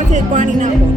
પછી પાણી નાખો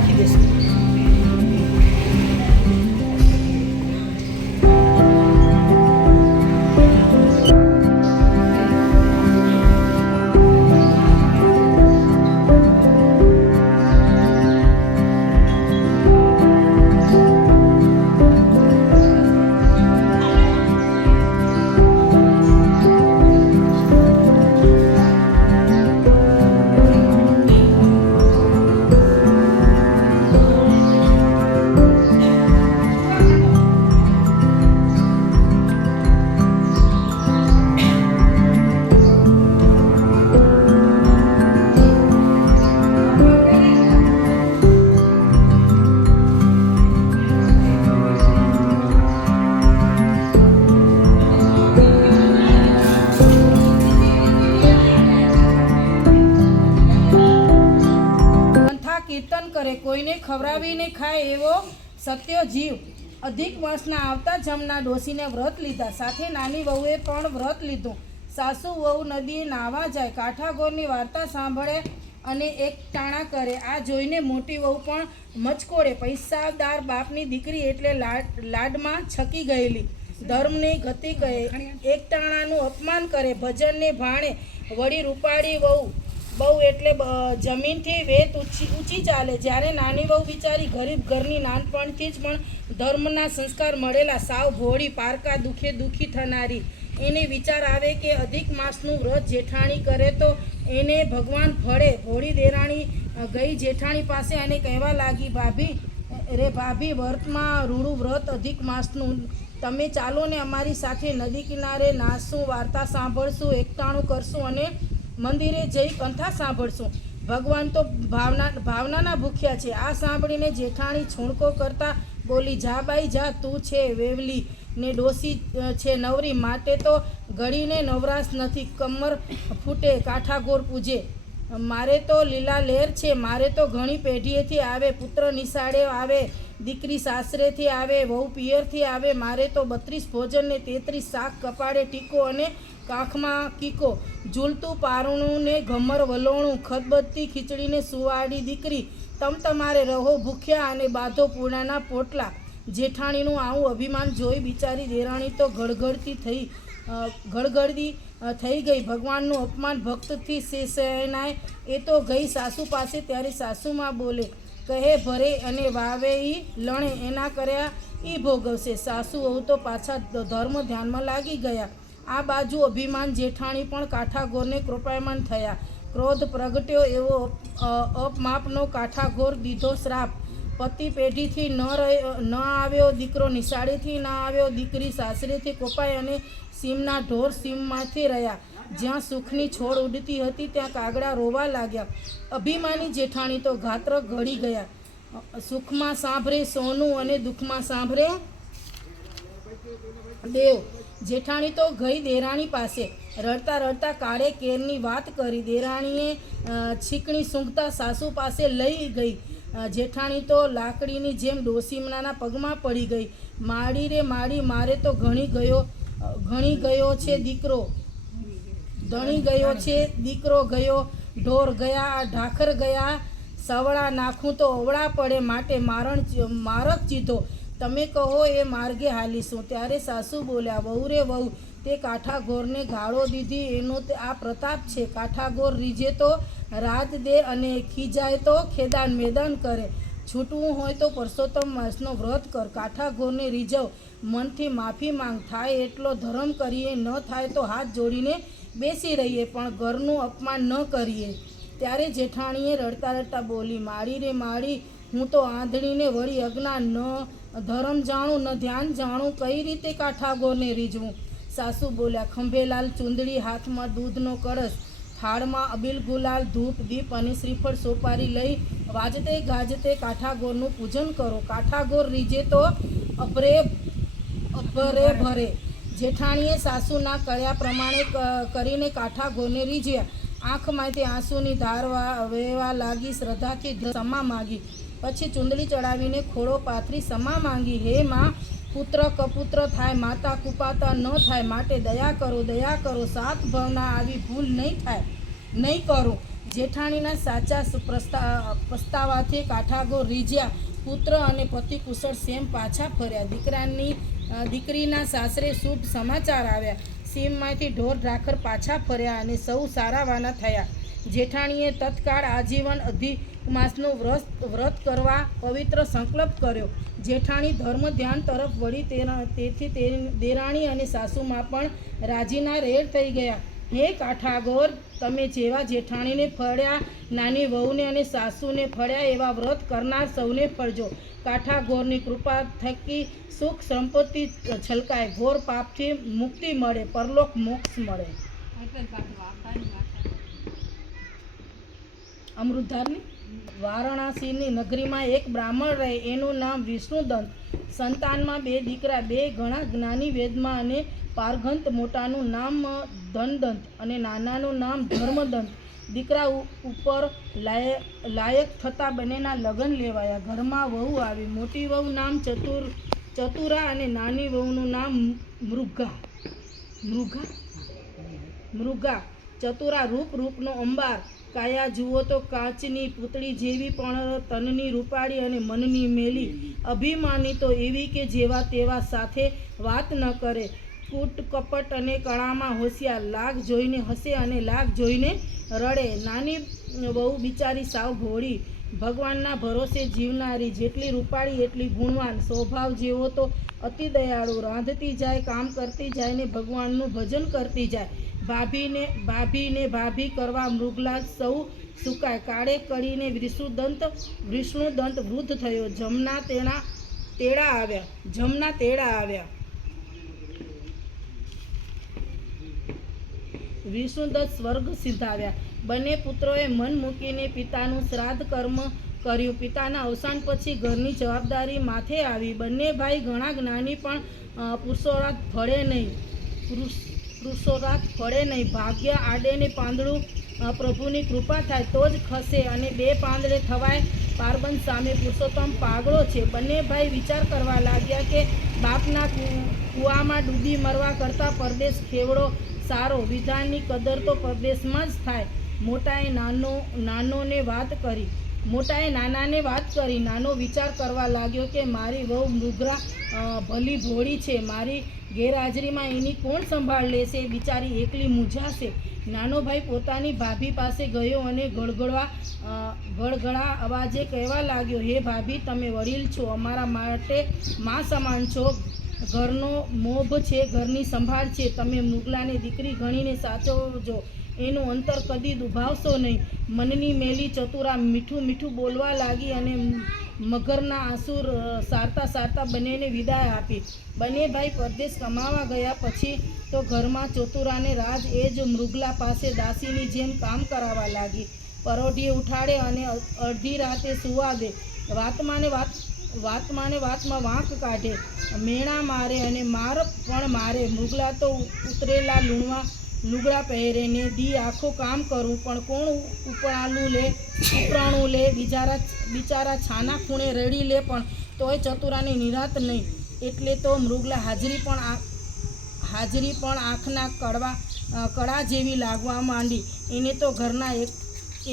રાખી દેશું। કીર્તન કરે, કોઈને ખવડાવીને ખાય એવો સત્ય જીવ। અધિક માસના આવતા જમના ડોસીને વ્રત લીધા, સાથે નાની વહુએ પણ વ્રત લીધું। સાસુ વહુ નદીએ નાહવા જાય, કાંઠાગોરની વાર્તા સાંભળે અને એક ટાણા કરે। આ જોઈને મોટી વહુ પણ મચકોડે। પૈસાદાર બાપની દીકરી એટલે લાડમાં છકી ગયેલી, ધર્મની ગતિ કહે, એક ટાણાનું અપમાન કરે, ભજનને ભાણે વળી રૂપાળી બહુ એટલે જમીનથી વેત ઊંચી ચાલે। જ્યારે નાની વહુ બિચારી ગરીબ ઘરની, નાનપણથી જ પણ ધર્મના સંસ્કાર મળેલા, સાવ ભોળી, પારકા દુઃખે દુઃખી થનારી, એને વિચાર આવે કે અધિક માસનું વ્રત જેઠાણી કરે તો એને ભગવાન ફળે। ભોળી દેરાણી ગઈ જેઠાણી પાસે અને કહેવા લાગી, ભાભી વ્રતમાં રૂડું વ્રત અધિક માસનું, તમે ચાલો ને અમારી સાથે નદી કિનારે નાચશું, વાર્તા સાંભળશું, એકટાણું કરશું અને મંદિરે જઈ કથા સાંભળશું। ભગવાન તો ભાવનાના ભૂખ્યા છે। આ સાંભળીને જેઠાણી છૂણકો કરતા બોલી, જા બાઈ જા, તું છે વેવલી ને ડોસી છે નવરી, માટે તો ઘડીને નવરાશ નથી, કમર ફૂટે કાંઠાગોર પૂજે। મારે તો લીલા લેર છે, મારે તો ઘણી પેઢીએથી આવે, પુત્ર નિશાળે આવે, દીકરી સાસરેથી આવે, વહુ પિયરથી આવે, મારે તો 32 ભોજન ને 33 શાક, કપાળે ટીકો અને કાંખમાં કીકો, ઝૂલતું પારણું ને ઘમર વલોણું, ખદબદતી ખીચડીને સુવાડી દીકરી, તમારે રહો ભૂખ્યા અને બાંધો પૂર્ણાના પોટલા। જેઠાણીનું આવું અભિમાન જોઈ બિચારી દેરાણી તો ગળગળતી થઈ ગઈ। ભગવાનનું અપમાન ભક્તથી સેનાય એ તો ગઈ સાસુ પાસે, ત્યારે સાસુમાં બોલે, કહે ભરે અને વાવે ઈ લણે, એના કર્યા ઈ ભોગવશે। સાસુ વહુ તો પાછા ધર્મ ધ્યાનમાં લાગી ગયા। આ બાજુ અભિમાન જેઠાણી પણ કાંઠાગોરને કૃપાયમાન થયા। ક્રોધ પ્રગટ્યો એવો અપમાપનો કાંઠાગોર દીધો શ્રાપ। પતિ પેઢીથી ન આવ્યો દીકરો, નિશાળેથી ન આવ્યો દીકરી, સાસરેથી કોપાય અને સીમના ઢોર સીમમાંથી રહ્યા। જ્યાં સુખની છોડ ઉડતી હતી ત્યાં કાગડા રોવા લાગ્યા। અભિમાની જેઠાણી તો ગાત્ર ઘડી ગયા। સુખમાં સાંભળે સોનું અને દુઃખમાં સાંભળે દેવ। જેઠાણી તો ગઈ દેરાણી પાસે, રડતા રડતા કાળે કેરની વાત કરી। દેરાણીએ છીકણી સૂંઘતા સાસુ પાસે લઈ ગઈ। જેઠાણી તો લાકડીની જેમ ડોસીમનાના પગમાં પડી ગઈ। માડી રે માડી, મારે તો ઘણી ગયો છે દીકરો, ધણી ગયો છે દીકરો, ગયો ઢોર ગયા, ઢાખર ગયા, સવડા નાખું તો અવળા પડે, માટે મારક ચીધો, તમે કહો એ માર્ગે હાલીશું। ત્યારે સાસુ બોલ્યા, વહુ રે વહુ, તે કાંઠાગોરને ગાળો દીધી, એનો આ પ્રતાપ છે। કાંઠાગોર રીઝે તો રાજ દે અને ખીજાય તો ખેદાન મેદાન કરે। છૂટવું હોય તો પરસોત્તમ માસનો વ્રત કર, કાંઠાગોરને રીઝવ, મનથી માફી માંગ, થાય એટલો ધર્મ કરીએ, ન થાય તો હાથ જોડીને બેસી રહીએ, પણ ઘરનું અપમાન ન કરીએ। ત્યારે જેઠાણીએ રડતા રડતા બોલી, માડી રે માડી, હું તો આંધળીને વળી અજ્ઞાન, ન ધર્મ જાણું ન ધ્યાન જાણું, કઈ રીતે કાંઠાગોરને રીઝવું। સાસુ બોલ્યા, ખંભેલાલ ચૂંદડી, હાથમાં દૂધનો કળશ, થાળમાં અબીલ ગુલાલ, ધૂપ દીપ અને શ્રીફળ સોપારી લઈ વાજતે ગાજતે કાંઠાગોરનું પૂજન કરો। કાંઠાગોર રીઝે તો અભરે ભરે। જેઠાણીએ સાસુના કહ્યા પ્રમાણે કરીને કાંઠાગોરને રીઝ્યા। આંખમાંથી આંસુની ધાર વહેવા લાગી। શ્રદ્ધાથી ક્ષમા માંગી, પછી ચૂંદડી ચડાવીને ખોળો પાથરી ક્ષમા માંગી। હે માં, પુત્ર કપુત્ર થાય, માતા કુપાતા ન થાય, માટે દયા કરો, દયા કરો, સાત ભાવના આવી ભૂલ નહીં થાય, નહીં કરું। જેઠાણીના સાચા પસ્તાવાથી કાઠાગોર રીઝ્યા. પુત્ર અને પતિ કુશળ સેમ પાછા ફર્યા. દીકરીના સાસરે શુભ સમાચાર આવ્યા. સીમમાંથી ઢોર ઢાખર પાછા ફર્યા અને સૌ સારાવાના થયા. જેઠાણીએ તત્કાળ આજીવન અધિક માસનું વ્રત કરવા પવિત્ર સંકલ્પ કર્યો. જેઠાણી ધર્મ ધ્યાન તરફ વળી તેથી દેરાણી અને સાસુમાં પણ રાજીના રેડ થઈ ગયા. હે કાઠાગોર, તમે જેવા જેઠાણીને ફળ્યા, નાની વહુને અને સાસુને ફળ્યા, એવા વ્રત કરનાર સૌને ફળજો. કાઠાગોરની કૃપા થકી સુખ સંપત્તિ છલકાય, ઘોર પાપથી મુક્તિ મળે, પરલોક મોક્ષ મળે. અમૃતધારની વારાણસીની નગરીમાં એક બ્રાહ્મણ રહે. એનું નામ વિષ્ણુદંત. સંતાનમાં 2 દીકરા, 2 ઘણા જ્ઞાની વેદમાં અને પારંગત. મોટાનું નામ ધનદંત અને નાનાનું નામ ધર્મદંત. દીકરા ઉપર લાયક થતાં બંનેના લગ્ન લેવાયા. ઘરમાં વહુ આવી. મોટી વહુ નામ ચતુરા અને નાની વહુનું નામ મૃગા. ચતુરા રૂપનો અંબાર, કાયા જુઓ તો કાચની પૂતળી જેવી, પણ તનની રૂપાળી અને મનની મેલી. અભિમાની તો એવી કે જેવા તેવા સાથે વાત ન કરે. કૂટ કપટ અને કળામાં હોશિયાર. લાગ જોઈને હસે અને લાગ જોઈને રડે. નાની વહુ બિચારી સાવ ભોળી, ભગવાનના ભરોસે જીવનારી. જેટલી રૂપાળી એટલી ગુણવાન. સ્વભાવ જેવો તો અતિ દયાળુ. રાંધતી જાય, કામ કરતી જાય ને ભગવાનનું ભજન કરતી જાય. ભાભી કરવા મૃગલા સૌ સુકાય. કાળે કરીને વિષ્ણુદંત વૃદ્ધ થયો. જમના તેડા આવ્યા. વિષ્ણુદત્ત સ્વર્ગ સિધાવ્યા. બંને પુત્રોએ મન મૂકીને પિતાનું શ્રાદ્ધ કર્મ કર્યું. પિતાના અવસાન પછી ઘરની જવાબદારી માથે આવી. બંને ભાઈ ઘણા જ્ઞાની, પણ પુરુષાર્થ ફળે નહીં. ભાગ્ય આડે ને પાંદડું પ્રભુની કૃપા થાય તો જ ખસે, અને 2 પાંદડે થવાય પારબંધ સામે. પુરુષોત્તમ પાગળો છે. બંને ભાઈ વિચાર કરવા લાગ્યા કે બાપના કૂવામાં ડૂબી મરવા કરતાં પરદેશ ખેવડો સારો. વિધાનની કદર તો પરદેશમાં જ થાય. મોટાએ નાનાને વાત કરી. નાનો વિચાર કરવા લાગ્યો કે મારી વહુ મૃગા ભલી ભોળી છે. મારી ગેરહાજરીમાં એની કોણ સંભાળ લેશે? બિચારી એકલી મૂંઝાશે. નાનો ભાઈ પોતાની ભાભી પાસે ગયો અને ગળગળા અવાજે કહેવા લાગ્યો, હે ભાભી, તમે વડીલ છો, અમારા માટે મા સમાન છો. ઘરનો મોભ છે, ઘરની સંભાળ છે. તમે મૃગલાને દીકરી ગણીને સાચવજો. એનું અંતર કદી દુભાવશો નહીં. મનની મેલી ચતુરા મીઠું બોલવા લાગી અને મગરના આંસુ સારતા બંનેને વિદાય આપી. બંને ભાઈ પરદેશ કમાવા ગયા પછી તો ઘરમાં ચતુરાને રાજ એ જ મૃગલા પાસે દાસીની જેમ કામ કરાવવા લાગી. પરોઢીએ ઉઠાડે અને અડધી રાતે સુવા દે. વાતમાં વાતમાં વાંક કાઢે, મેણા મારે અને માર પણ મારે. મૃગલા તો ઉતરેલા લુગડા પહેરે ને દી આખું કામ કરું, પણ કોણ ઉપરાણું લે. બિચારા છાના ખૂણે રડી લે, પણ તોય ચતુરાની નિરાત નહીં. એટલે તો મૃગલા હાજરી પણ આંખના કડા જેવી લાગવા માંડી. એને તો ઘરના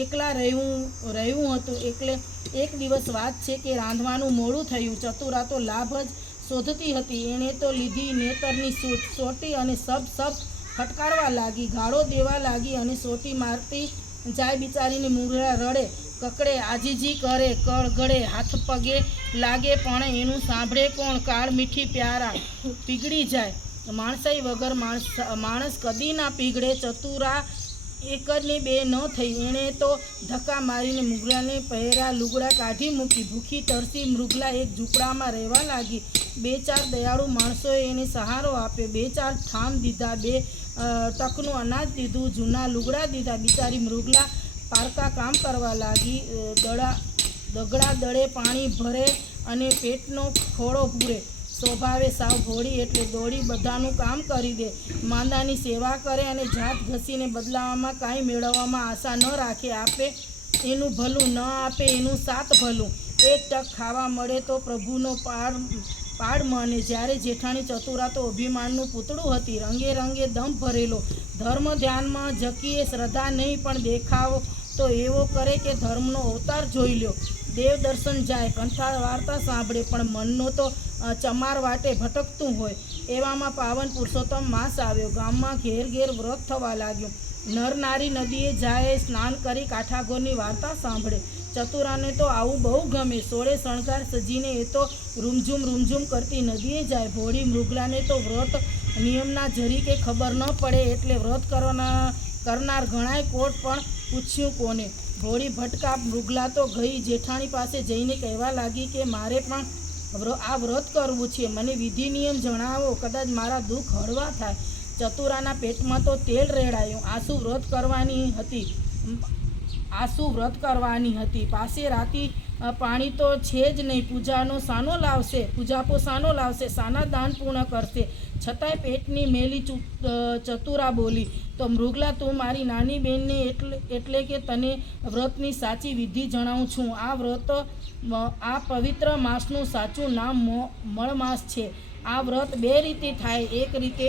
એકલા રહેવું હતું. એટલે એક દિવસ વાત છે કે રાંધવાનું મોડું થયું. ચતુરા તો લાભ જ શોધતી હતી. એણે તો લીધી નેતરની સોટી અને સબ ફટકારવા લાગી, ગાળો દેવા લાગી અને સોટી મારતી જાય. બિચારીને મુગલા રડે, કકડે, આજીજી કરે, કળગળે, હાથ પગે લાગે, પણ એનું સાંભળે કોણ? કાળ મીઠી પ્યારા પીગળી જાય. માણસાઈ વગર માણસ કદી ના પીગળે. ચતુરા એક ને બે ન થઈ. એણે તો ધક્કા મારીને મૃગલાને પહેરા લુગડા કાઢી મૂકી. ભૂખી તરસી મૃગલા એક ઝૂંપડામાં રહેવા લાગી. 2-4 દયાળુ માણસોએ એને સહારો આપ્યો. 2-4 ઠામ દીધા, 2 ટકનું અનાજ દીધું, જૂના લુગડા દીધા. બિચારી મૃગલા પારકા કામ કરવા લાગી. દગડા દળે પાણી ભરે અને પેટનો ખોળો પૂરે. સ્વભાવે સાવ ભોળી, એટલે દોડી બધાનું કામ કરી દે. માંદાની સેવા કરે અને જાત ઘસીને બદલાવામાં કાંઈ મેળવવામાં આશા ન રાખે. આપે એનું ભલું, ન આપે એનું 7 ભલું. 1 ટક ખાવા મળે તો પ્રભુનો પાડમને જ્યારે જેઠાણી ચતુરા તો અભિમાનનું પૂતળું હતી, રંગે રંગે દમ ભરેલો, ધર્મ ધ્યાનમાં જકીએ શ્રદ્ધા નહીં પણ દેખાવ તો એવો કરે કે ધર્મનો અવતાર જોઈ લ્યો, દેવ દર્શન જાય, કંઠાળ વાર્તા સાંભળે પણ મનનો તો ચમાર વાટે ભટકતું હોય. એવામાં પાવન પુરુષોત્તમ માસ આવ્યો. ગામમાં ઘેર ઘેર વ્રત થવા લાગ્યું. નર નારી નદીએ જાય, સ્નાન કરી કાઠાગોરની વાર્તા સાંભળે. ચતુરાને તો આવું બહુ ગમે. સોળે શણગાર સજીને એ તો રૂમઝૂમ કરતી નદીએ જાય. ભોળી મૃગલાને તો વ્રત નિયમના જરી કે ખબર ન પડે એટલે વ્રત કરનાર ઘણાય કોટ પણ પૂછ્યું કોને. ભોળી ભટકા મૃગલા તો ગઈ જેઠાણી પાસે જઈને કહેવા લાગી કે મારે પણ આ વ્રત કરવું છે, મને વિધિ નિયમ જણાવો, કદાચ મારા દુઃખ હળવા થાય. ચતુરાના પેટમાં તો તેલ રેડાયું. આસુ વ્રત કરવાની હતી. પાસે રાતી પાણી તો છે જ નહીં. પૂજાપો સાનો લાવશે, સાના દાન પૂર્ણ કરશે. છતાંય પેટની મેલી ચતુરા બોલી, તો મૃગલા તું મારી નાની બહેનને એટલે કે તને વ્રતની સાચી વિધિ જણાવું છું. આ પવિત્ર માસનું સાચું નામ મળ માસ છે. આ વ્રત બે રીતે થાય. એક રીતે